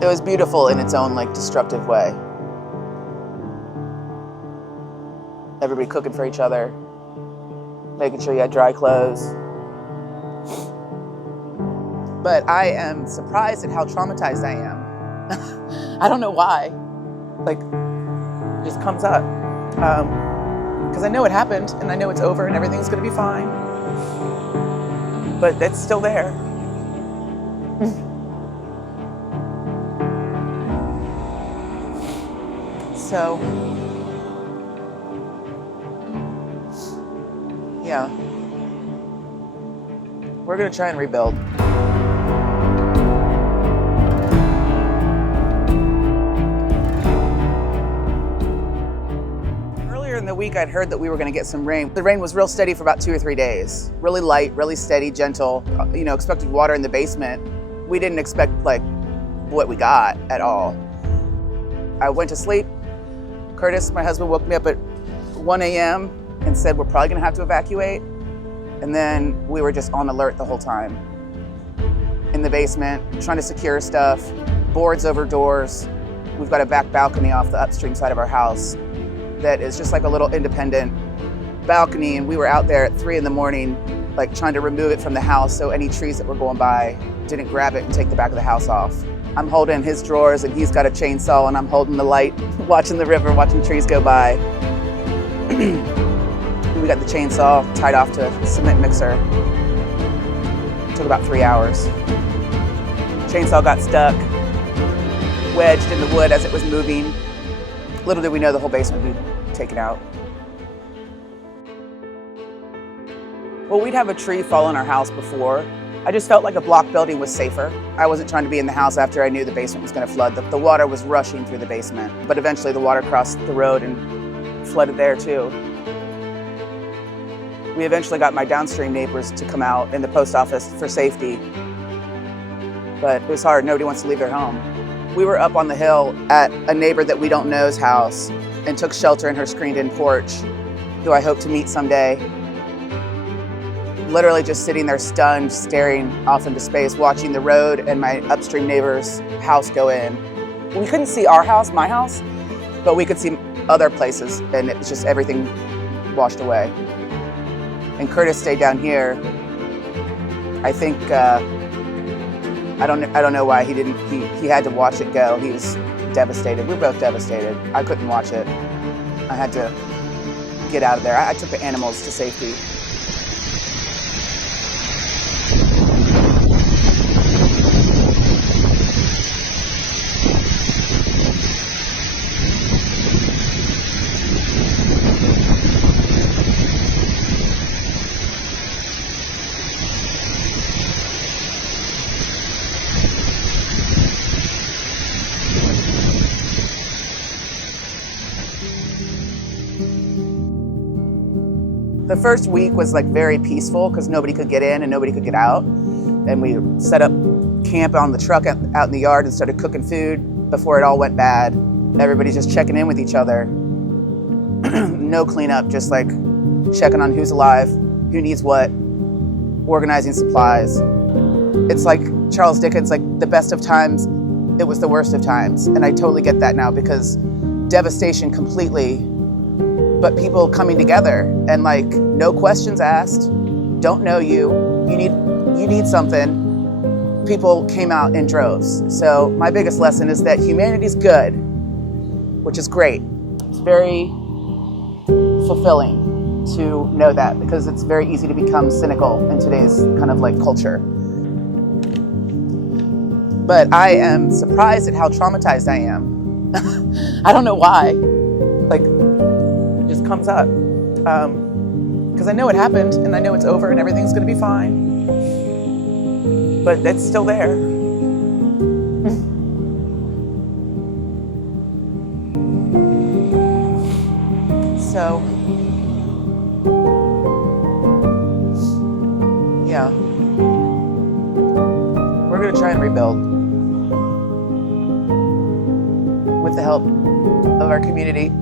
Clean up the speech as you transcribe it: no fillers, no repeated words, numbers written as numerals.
It was beautiful in its own like destructive way. Everybody cooking for each other, making sure you had dry clothes. But I am surprised at how traumatized I am. I don't know why. Like, it just comes up. Because I know it happened, and I know it's over, and everything's gonna be fine. But it's still there. So, yeah. We're gonna try and rebuild. In the week, I'd heard that we were going to get some rain. The rain was real steady for about 2 or 3 days. Really light, really steady, gentle. Expected water in the basement. We didn't expect like what we got at all. I went to sleep. Curtis, my husband, woke me up at 1 a.m. and said, we're probably going to have to evacuate. And then we were just on alert the whole time. In the basement, trying to secure stuff, boards over doors. We've got a back balcony off the upstream side of our house that is just like a little independent balcony, and we were out there at 3 a.m, like trying to remove it from the house so any trees that were going by didn't grab it and take the back of the house off. I'm holding his drawers and he's got a chainsaw, and I'm holding the light, watching the river, watching trees go by. We got the chainsaw tied off to a cement mixer. It took about 3 hours. Chainsaw got stuck, wedged in the wood as it was moving. Little did we know the whole basement would be taken out. Well, we'd have a tree fall on our house before. I just felt like a block building was safer. I wasn't trying to be in the house after I knew the basement was going to flood. The water was rushing through the basement, but eventually the water crossed the road and flooded there too. We eventually got my downstream neighbors to come out in the post office for safety, but it was hard. Nobody wants to leave their home. We were up on the hill at a neighbor that we don't know's house and took shelter in her screened-in porch, who I hope to meet someday. Literally just sitting there stunned, staring off into space, watching the road and my upstream neighbor's house go in. We couldn't see our house, my house, but we could see other places, and it was just everything washed away. And Curtis stayed down here. I think, I don't know why he had to watch it go. He was devastated. We were both devastated. I couldn't watch it. I had to get out of there. I took the animals to safety. The first week was like very peaceful because nobody could get in and nobody could get out. And we set up camp on the truck out in the yard and started cooking food before it all went bad. Everybody's just checking in with each other. No cleanup, just like checking on who's alive, who needs what, organizing supplies. It's like Charles Dickens, like the best of times, it was the worst of times. And I totally get that now because devastation completely, but people coming together and like no questions asked, don't know you need something. People came out in droves. So my biggest lesson is that humanity's good, which is great. It's very fulfilling to know that because it's very easy to become cynical in today's kind of like culture. But I am surprised at how traumatized I am. I don't know why. Like, it just comes up. Because I know it happened and I know it's over and everything's gonna be fine. But it's still there. So, yeah. We're gonna try and rebuild with the help of our community.